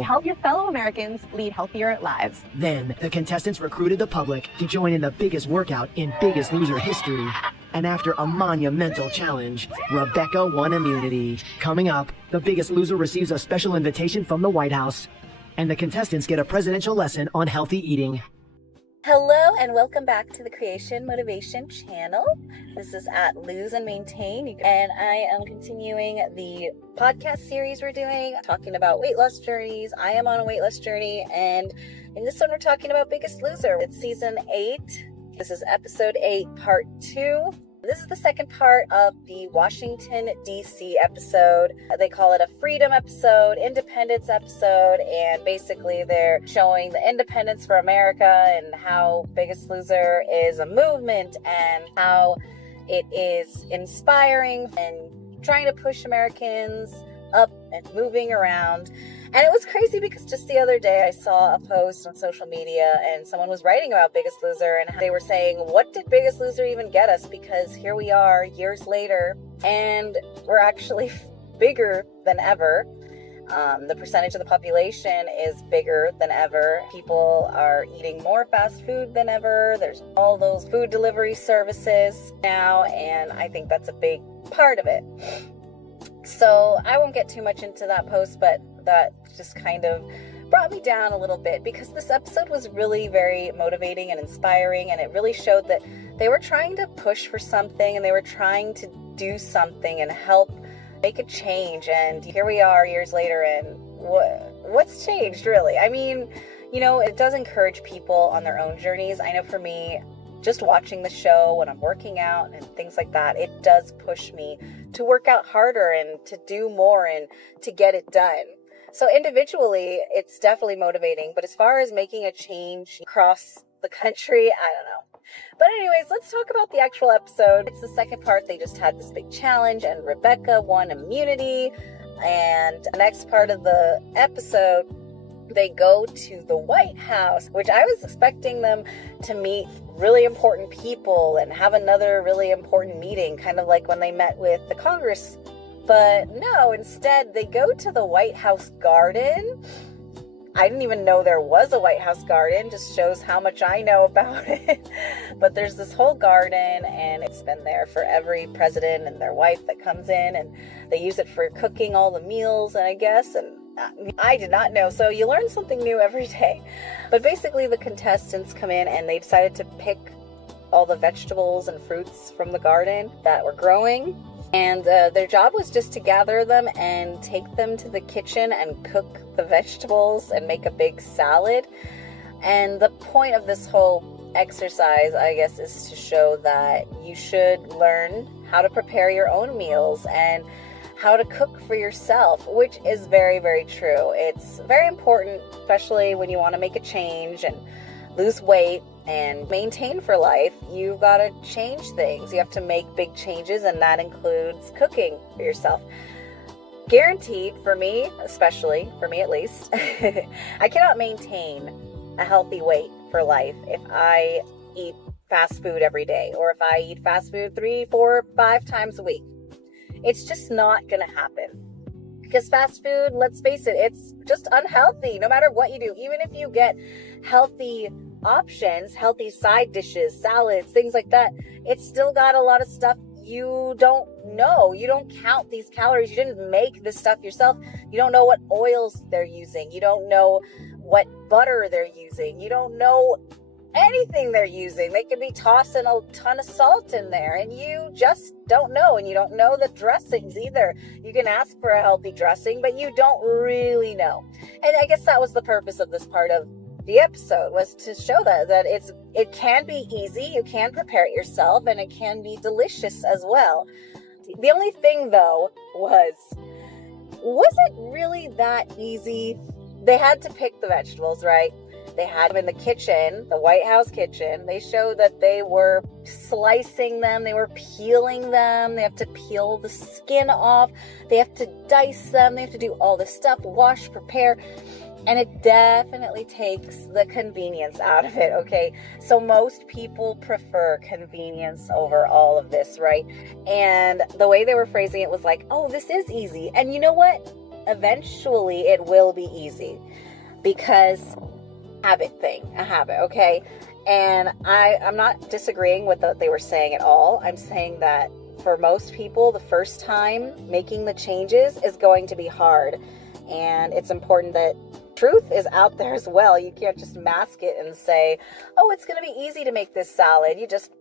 Help your fellow Americans lead healthier lives. Then, the contestants recruited the public to join in the biggest workout in Biggest Loser history. And after a monumental challenge, Rebecca won immunity. Coming up, the Biggest Loser receives a special invitation from the White House. And the contestants get a presidential lesson on healthy eating. Hello and welcome back to the Creation Motivation channel. This is at Lose and Maintain, and I am continuing the podcast series we're doing, talking about weight loss journeys. I am on a weight loss journey, and in this one we're talking about Biggest Loser. It's season 8. This is episode 8, part 2. This is the second part of the Washington, D.C. episode. They call it a freedom episode, independence episode, and basically they're showing the independence for America and how Biggest Loser is a movement and how it is inspiring and trying to push Americans up and moving around. And it was crazy because just the other day I saw a post on social media and someone was writing about Biggest Loser, and they were saying, what did Biggest Loser even get us? Because here we are years later and we're actually bigger than ever. The percentage of the population is bigger than ever. People are eating more fast food than ever. There's all those food delivery services now, and I think that's a big part of it. So I won't get too much into that post, but that just kind of brought me down a little bit because this episode was really very motivating and inspiring, and it really showed that they were trying to push for something and they were trying to do something and help make a change. And here we are years later, and what's changed really? I mean, you know, it does encourage people on their own journeys. I know for me, just watching the show when I'm working out and things like that, it does push me to work out harder and to do more and to get it done. So individually, it's definitely motivating. But as far as making a change across the country, I don't know. But anyways, let's talk about the actual episode. It's the second part. They just had this big challenge and Rebecca won immunity. And the next part of the episode, they go to the White House, which I was expecting them to meet really important people and have another really important meeting, kind of like when they met with the Congress. But no, instead they go to the White House garden. I didn't even know there was a White House garden, just shows how much I know about it. But there's this whole garden, and it's been there for every president and their wife that comes in, and they use it for cooking all the meals, and I guess, and I did not know. So you learn something new every day. But basically the contestants come in and they decided to pick all the vegetables and fruits from the garden that were growing. And their job was just to gather them and take them to the kitchen and cook the vegetables and make a big salad. And the point of this whole exercise, I guess, is to show that you should learn how to prepare your own meals and how to cook for yourself, which is very, very true. It's very important, especially when you want to make a change and lose weight and maintain for life. You've got to change things. You have to make big changes, and that includes cooking for yourself. Guaranteed, for me, especially, for me at least, I cannot maintain a healthy weight for life if I eat fast food every day, or if I eat fast food 3, 4, 5 times a week. It's just not going to happen. Because fast food, let's face it, it's just unhealthy no matter what you do. Even if you get healthy options, healthy side dishes, salads, things like that, it's still got a lot of stuff you don't know. You don't count these calories. You didn't make this stuff yourself. You don't know what oils they're using. You don't know what butter they're using. You don't know anything they're using. They could be tossing a ton of salt in there, and you just don't know. And you don't know the dressings either. You can ask for a healthy dressing, but you don't really know. And I guess that was the purpose of this part of the episode, was to show that it can be easy. You can prepare it yourself, and it can be delicious as well. The only thing though was it really that easy? They had to pick the vegetables, right? They had them in the kitchen, the White House kitchen. They showed that they were slicing them. They were peeling them. They have to peel the skin off. They have to dice them. They have to do all this stuff, wash, prepare. And it definitely takes the convenience out of it, okay? So most people prefer convenience over all of this, right? And the way they were phrasing it was like, oh, this is easy. And you know what? eventually it will be easy because a habit, okay? And I'm not disagreeing with what they were saying at all. I'm saying that for most people, the first time making the changes is going to be hard. And it's important that truth is out there as well. You can't just mask it and say, oh, it's going to be easy to make this salad. You just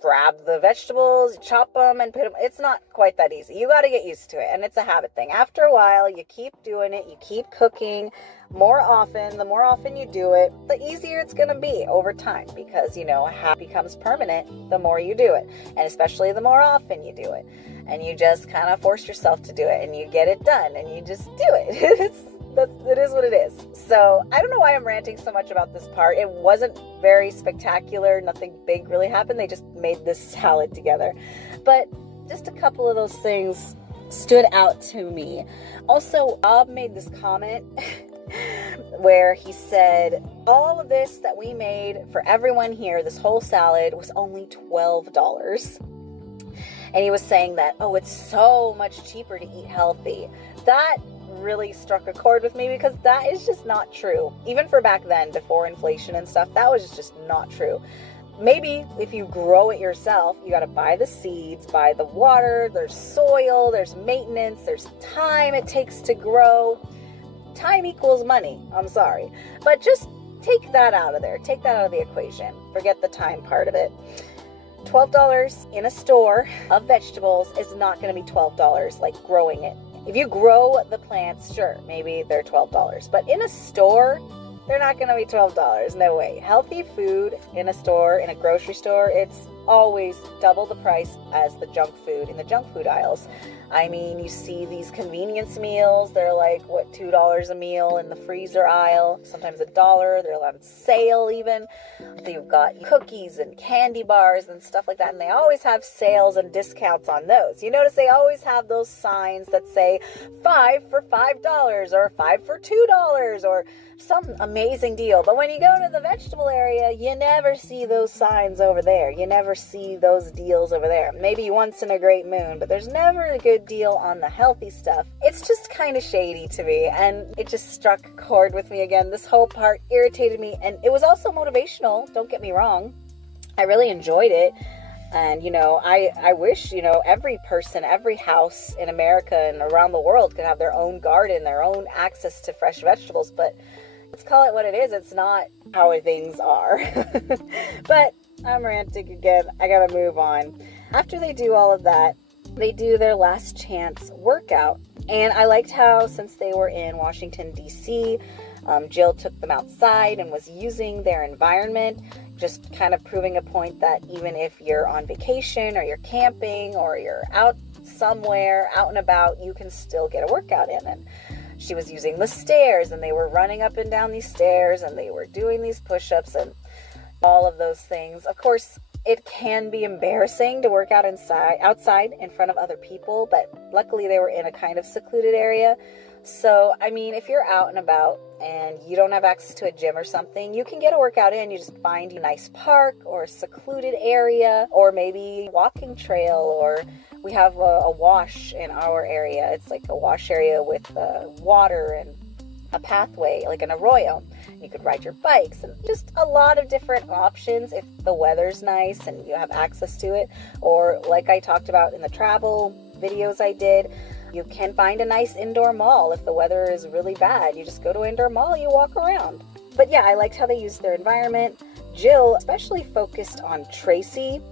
grab the vegetables, chop them, and put them. It's not quite that easy. You got to get used to it. And it's a habit thing. After a while, you keep doing it. You keep cooking more often. The more often you do it, the easier it's going to be over time, because, you know, a habit becomes permanent the more you do it. And especially the more often you do it. And you just kind of force yourself to do it, and you get it done, and you just do it. It is what it is. So I don't know why I'm ranting so much about this part. It wasn't very spectacular. Nothing big really happened. They just made this salad together. But just a couple of those things stood out to me. Also, Bob made this comment where he said, all of this that we made for everyone here, this whole salad, was only $12. And he was saying that, oh, it's so much cheaper to eat healthy. That really struck a chord with me, because that is just not true. Even for back then, before inflation and stuff, that was just not true. Maybe if you grow it yourself, you got to buy the seeds, buy the water, there's soil, there's maintenance, there's time it takes to grow. Time equals money. I'm sorry. But just take that out of there. Take that out of the equation. Forget the time part of it. $12 in a store of vegetables is not going to be $12 like growing it. If you grow the plants, sure, maybe they're $12. But in a store, they're not going to be $12. No way. Healthy food in a store, in a grocery store, it's always double the price as the junk food in the junk food aisles. I mean, you see these convenience meals. They're like, what, $2 a meal in the freezer aisle, sometimes $1. They're on sale even. You've got cookies and candy bars and stuff like that, and they always have sales and discounts on those. You notice they always have those signs that say 5 for $5 or 5 for $2 or some amazing deal. But when you go to the vegetable area, you never see those signs over there. You never see those deals over there. Maybe once in a great moon, but there's never a good deal on the healthy stuff. It's just kind of shady to me, and it just struck a chord with me again. This whole part irritated me, and it was also motivational. Don't get me wrong. I really enjoyed it. And, you know, I wish, you know, every person, every house in America and around the world could have their own garden, their own access to fresh vegetables. But let's call it what it is. It's not how things are. But I'm ranting again. I gotta move on. After they do all of that, they do their last chance workout. And I liked how, since they were in Washington, D.C., Jill took them outside and was using their environment, just kind of proving a point that even if you're on vacation or you're camping or you're out somewhere, out and about, you can still get a workout in. And she was using the stairs, and they were running up and down these stairs, and they were doing these push-ups and all of those things. Of course, it can be embarrassing to work out outside in front of other people, but luckily they were in a kind of secluded area. So, I mean, if you're out and about and you don't have access to a gym or something, you can get a workout in. You just find a nice park or a secluded area, or maybe a walking trail, or we have a wash in our area. It's like a wash area with water and a pathway, like an arroyo. You could ride your bikes, and just a lot of different options if the weather's nice and you have access to it. Or like I talked about in the travel videos I did, you can find a nice indoor mall if the weather is really bad. You just go to an indoor mall, you walk around. But yeah, I liked how they used their environment. Jill especially focused on Tracy,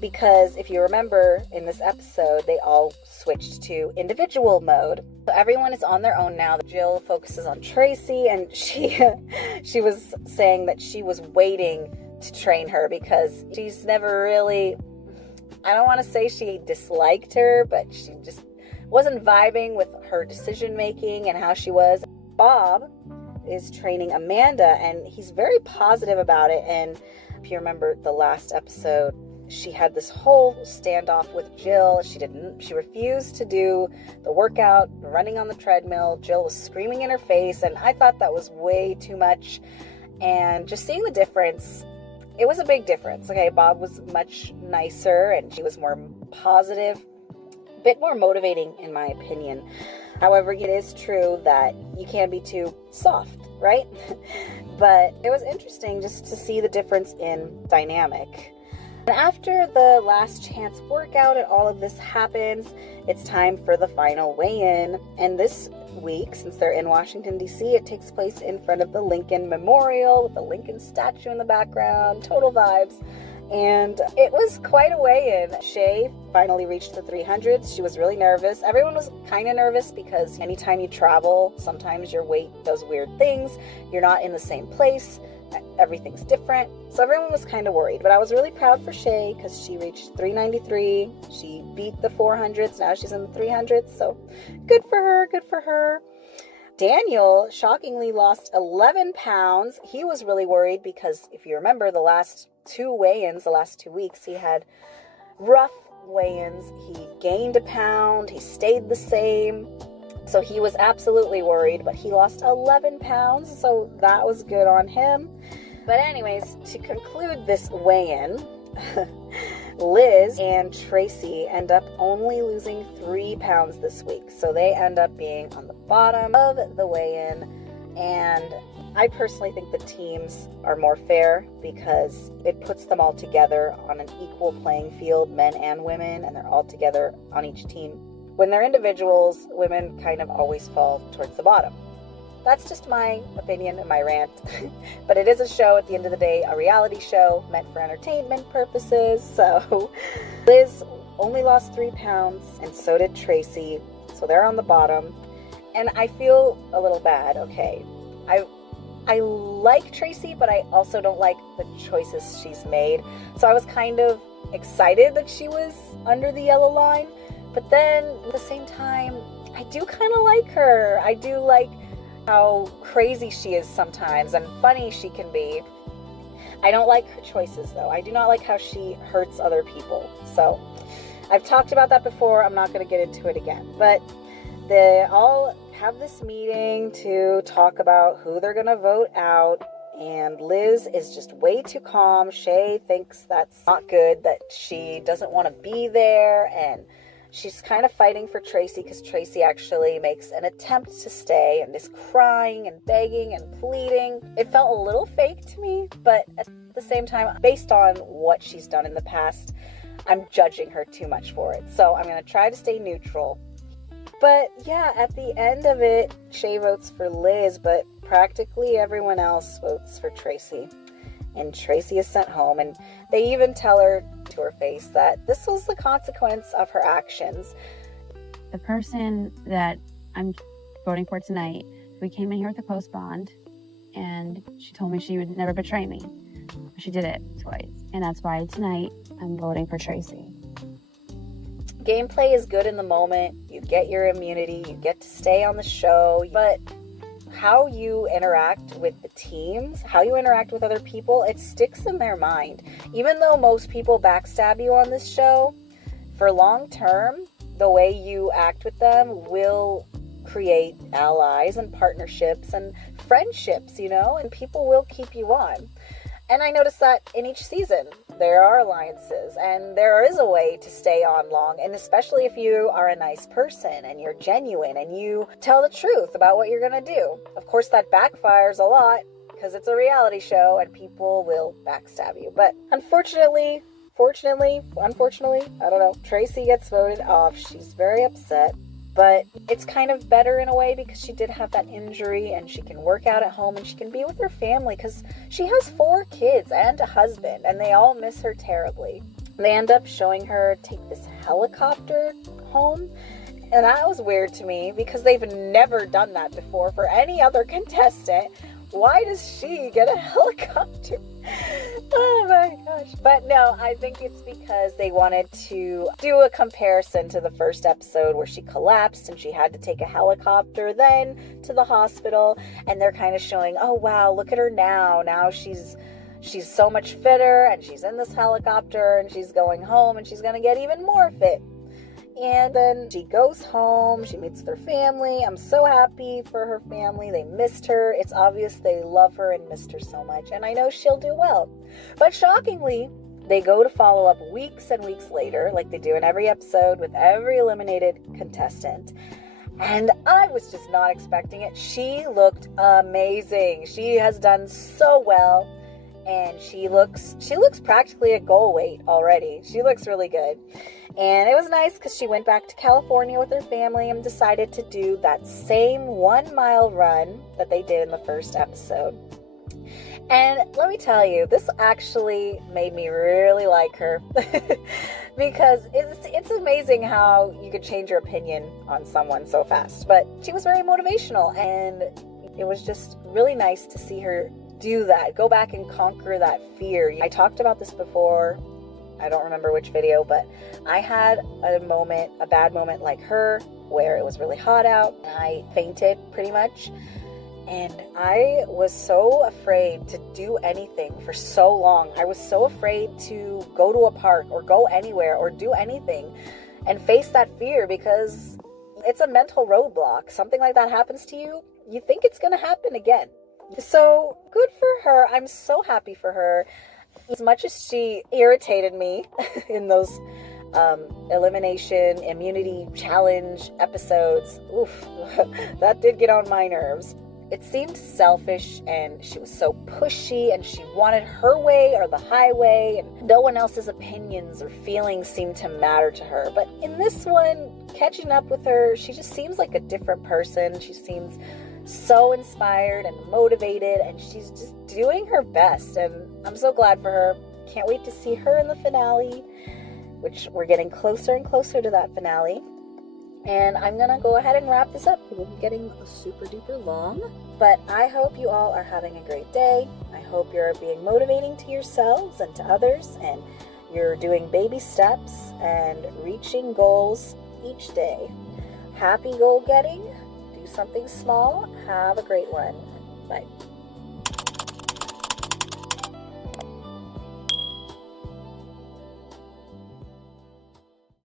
because if you remember in this episode, they all switched to individual mode. So everyone is on their own now. Jill focuses on Tracy, and she was saying that she was waiting to train her because she's never really, I don't want to say she disliked her, but she just wasn't vibing with her decision making and how she was. Bob is training Amanda, and he's very positive about it. And if you remember the last episode, she had this whole standoff with Jill. She refused to do the workout, running on the treadmill. Jill was screaming in her face, and I thought that was way too much. And just seeing the difference, it was a big difference. Okay, Bob was much nicer, and she was more positive, a bit more motivating in my opinion. However, it is true that you can't be too soft, right? But it was interesting just to see the difference in dynamic. And after the last chance workout and all of this happens, it's time for the final weigh-in. And this week, since they're in Washington, D.C., it takes place in front of the Lincoln Memorial with the Lincoln statue in the background, total vibes. And it was quite a weigh-in. Shay finally reached the 300s. She was really nervous. Everyone was kind of nervous because anytime you travel, sometimes your weight does weird things. You're not in the same place. Everything's different. So everyone was kind of worried. But I was really proud for Shay because she reached 393. She beat the 400s. Now she's in the 300s. So good for her. Good for her. Daniel shockingly lost 11 pounds. He was really worried because if you remember the last 2 weigh-ins, the last 2 weeks, he had rough weigh-ins. He gained a pound. He stayed the same. So he was absolutely worried, but he lost 11 pounds. So that was good on him. But anyways, to conclude this weigh-in, Liz and Tracy end up only losing 3 pounds this week. So they end up being on the bottom of the weigh-in. And I personally think the teams are more fair because it puts them all together on an equal playing field, men and women, and they're all together on each team. When they're individuals, women kind of always fall towards the bottom. That's just my opinion and my rant. But it is a show at the end of the day, a reality show meant for entertainment purposes. So Liz only lost 3 pounds and so did Tracy. So they're on the bottom. And I feel a little bad, okay. I like Tracy, but I also don't like the choices she's made. So I was kind of excited that she was under the yellow line. But then at the same time, I do kind of like her. I do like how crazy she is sometimes and funny she can be. I don't like her choices though. I do not like how she hurts other people. So I've talked about that before. I'm not going to get into it again. But they all have this meeting to talk about who they're going to vote out. And Liz is just way too calm. Shay thinks that's not good, that she doesn't want to be there. And she's kind of fighting for Tracy because Tracy actually makes an attempt to stay and is crying and begging and pleading. It felt a little fake to me, but at the same time, based on what she's done in the past, I'm judging her too much for it. So I'm going to try to stay neutral. But yeah, at the end of it, Shay votes for Liz, but practically everyone else votes for Tracy. And Tracy is sent home, and they even tell her to her face that this was the consequence of her actions. The person that I'm voting for tonight, we came in here with a post bond, and she told me she would never betray me. She did it twice, and that's why tonight I'm voting for Tracy. Gameplay is good in the moment. You get your immunity, you get to stay on the show, but how you interact with the teams, how you interact with other people, it sticks in their mind. Even though most people backstab you on this show, for long term, the way you act with them will create allies and partnerships and friendships, and people will keep you on. And I noticed that in each season, there are alliances and there is a way to stay on long. And especially if you are a nice person and you're genuine and you tell the truth about what you're going to do. Of course, that backfires a lot because it's a reality show and people will backstab you. But unfortunately, I don't know, Tracy gets voted off. She's very upset. But it's kind of better in a way because she did have that injury and she can work out at home and she can be with her family because she has 4 kids and a husband and they all miss her terribly. They end up showing her take this helicopter home, and that was weird to me because they've never done that before for any other contestant. Why does she get a helicopter? Oh my gosh. But no, I think it's because they wanted to do a comparison to the first episode where she collapsed and she had to take a helicopter then to the hospital. And they're kind of showing, oh wow, look at her now. Now she's so much fitter and she's in this helicopter and she's going home and she's going to get even more fit. And then she goes home, she meets with her family. I'm so happy for her family. They missed her. It's obvious they love her and missed her so much. And I know she'll do well. But shockingly, they go to follow up weeks and weeks later, like they do in every episode with every eliminated contestant. And I was just not expecting it. She looked amazing. She has done so well, and she looks practically at goal weight already. She looks really good. And it was nice because she went back to California with her family and decided to do that same 1 mile run that they did in the first episode. And let me tell you, this actually made me really like her because it's amazing how you could change your opinion on someone so fast. But she was very motivational, and it was just really nice to see her do that, go back and conquer that fear. I talked about this before. I don't remember which video, but I had a bad moment like her where it was really hot out and I fainted pretty much. And I was so afraid to do anything for so long. I was so afraid to go to a park or go anywhere or do anything and face that fear because it's a mental roadblock. Something like that happens to you, you think it's going to happen again. So good for her. I'm so happy for her. As much as she irritated me in those elimination immunity challenge episodes, that did get on my nerves. It seemed selfish, and she was so pushy, and she wanted her way or the highway, and no one else's opinions or feelings seemed to matter to her. But in this one, catching up with her, she just seems like a different person. She seems so inspired and motivated, and she's just doing her best, and I'm so glad for her. Can't wait to see her in the finale, which we're getting closer and closer to that finale. And I'm gonna go ahead and wrap this up. We're getting super duper long, but I hope you all are having a great day. I hope you're being motivating to yourselves and to others, and you're doing baby steps and reaching goals each day. Happy goal getting. Do something small. Have a great one. Bye.